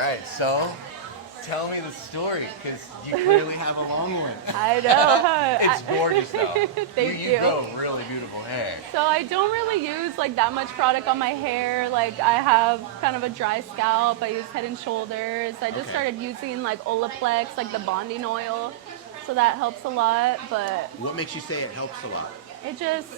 All right, so tell me the story, because you clearly have a long one. I know, huh? It's gorgeous, though. Thank You you. grow really beautiful hair. So I don't really use like that much product on my hair. Like I have kind of a dry scalp. I use Head and Shoulders. I just Okay. started using like Olaplex, like the bonding oil. So that helps a lot, but What makes you say it helps a lot? it just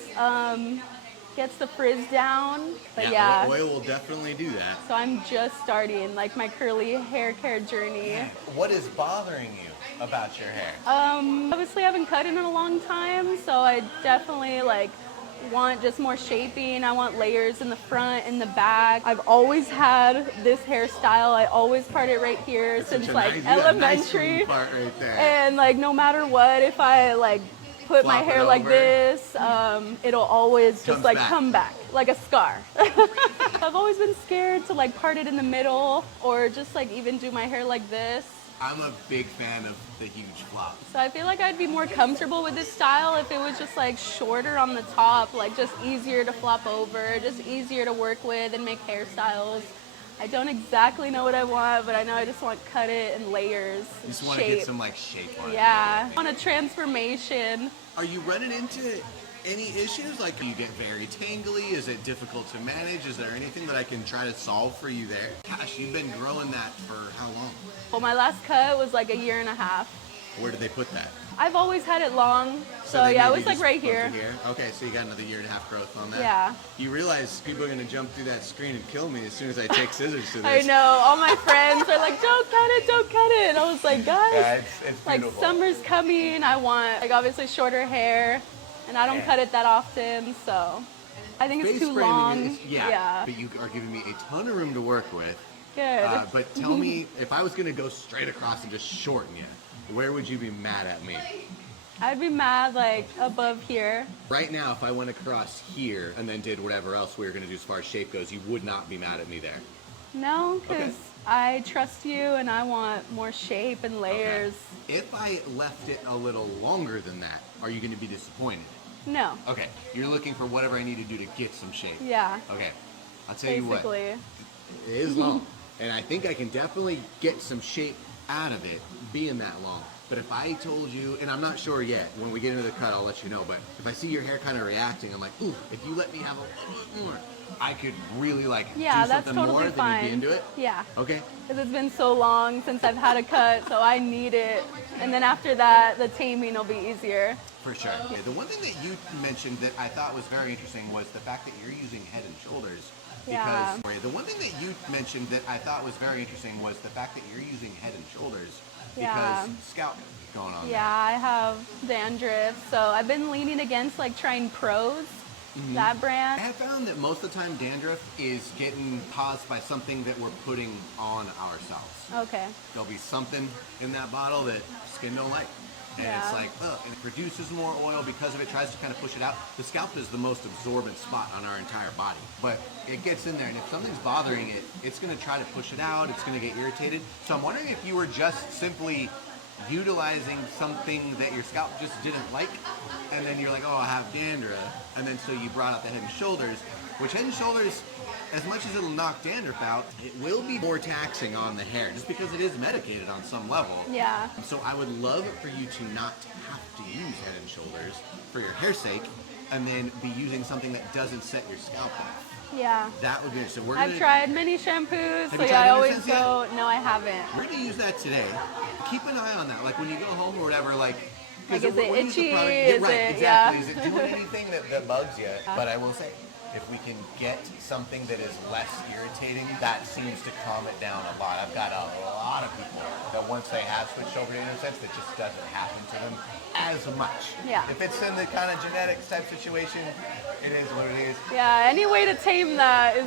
gets the frizz down. But Yeah, yeah, oil will definitely do that. so I'm just starting like my curly hair care journey. What is bothering you about your hair? Obviously I haven't cut in a long time, so I definitely like want just more shaping. I want layers in the front and the back. I've always had this hairstyle. I always part it right here It's since such a like nice, you got a nice elementary. clean part right there. And like no matter what, if I like put my Flop it hair like over. this, it'll always just Comes like back. come back like a scar. I've always been scared to like part it in the middle or just like even do my hair like this. I'm a big fan of the huge flop. So I feel like I'd be more comfortable with this style if it was just like shorter on the top, like just easier to flop over, just easier to work with and make hairstyles. I don't exactly know what I want, but I know I just want cut it and layers, You just want to shape. get some like shape on it. Yeah, I want a transformation. Are you running into any issues? Like, you get very tangly? Is it difficult to manage? Is there anything that I can try to solve for you there? Gosh, you've been growing that for how long? Well, my last cut was like a year and a half. Where did they put that? I've always had it long, so they yeah, it maybe was like just right bumped here. it Okay, so you got another year and a half growth on that. Yeah. You realize people are going to jump through that screen and kill me as soon as I take scissors to this. I know, all my friends are like, don't cut it, don't cut it. And I was like, guys, Yeah, it's like beautiful. summer's coming, I want like obviously shorter hair, and I don't cut it that often, so I think it's Face too framing long. is, but you are giving me a ton of room to work with. Good. But tell me, if I was going to go straight across and just shorten you, where would you be mad at me? I'd be mad like above here. Right now, if I went across here and then did whatever else we were going to do as far as shape goes, you would not be mad at me there. No, because I trust you and I want more shape and layers. Okay. If I left it a little longer than that, are you going to be disappointed? No. Okay, you're looking for whatever I need to do to get some shape. Yeah. Okay, I'll tell you what. Basically. It is long, and I think I can definitely get some shape out of it being that long. But if I told you, and I'm not sure yet, when we get into the cut, I'll let you know, but if I see your hair kind of reacting, I'm like, ooh, if you let me have a little bit more, I could really like do Yeah, that's something totally more fine. than you'd be into it? Yeah. Okay. Because it's been so long since I've had a cut, so I need it. And then after that, the taming will be easier. For sure. Yeah, the one thing that you mentioned that I thought was very interesting was the fact that you're using Head and Shoulders. Yeah. Because the one thing that you mentioned that I thought was very interesting was the fact that you're using Head and Shoulders Yeah. because scalp going on. Yeah, I have dandruff, so I've been leaning against like trying Pros, that I brand. have found that most of the time dandruff is getting caused by something that we're putting on ourselves. Okay. There'll be something in that bottle that skin don't like. And Yeah. it's like, ugh, and it produces more oil because of it, tries to kind of push it out. The scalp is the most absorbent spot on our entire body. But it gets in there, and if something's bothering it, it's gonna try to push it out, it's gonna get irritated. So I'm wondering if you were just simply utilizing something that your scalp just didn't like, and then you're like, oh, I have dandruff, and then so you brought out the Head and Shoulders, which Head and Shoulders, as much as it'll knock dandruff out, it will be more taxing on the hair, just because it is medicated on some level. Yeah. So I would love for you to not have to use Head and Shoulders for your hair's sake, and then be using something that doesn't set your scalp off. Yeah. That would be so. We're I've gonna, tried many shampoos, Have so you yeah, tried I always Innocence yet? go, no, I haven't. We're gonna use that today. Keep an eye on that. Like when you go home or whatever, like. Like, is it we'll use the itchy? product- Is right, it- exactly. yeah. Is it doing anything that bugs you? But I will say, if we can get something that is less irritating, that seems to calm it down a lot. I've got a lot of people that once they have switched over to Innocence, that just doesn't happen to them as much. Yeah. If it's in the kind of genetics type situation, it is what it is. Yeah, any way to tame that is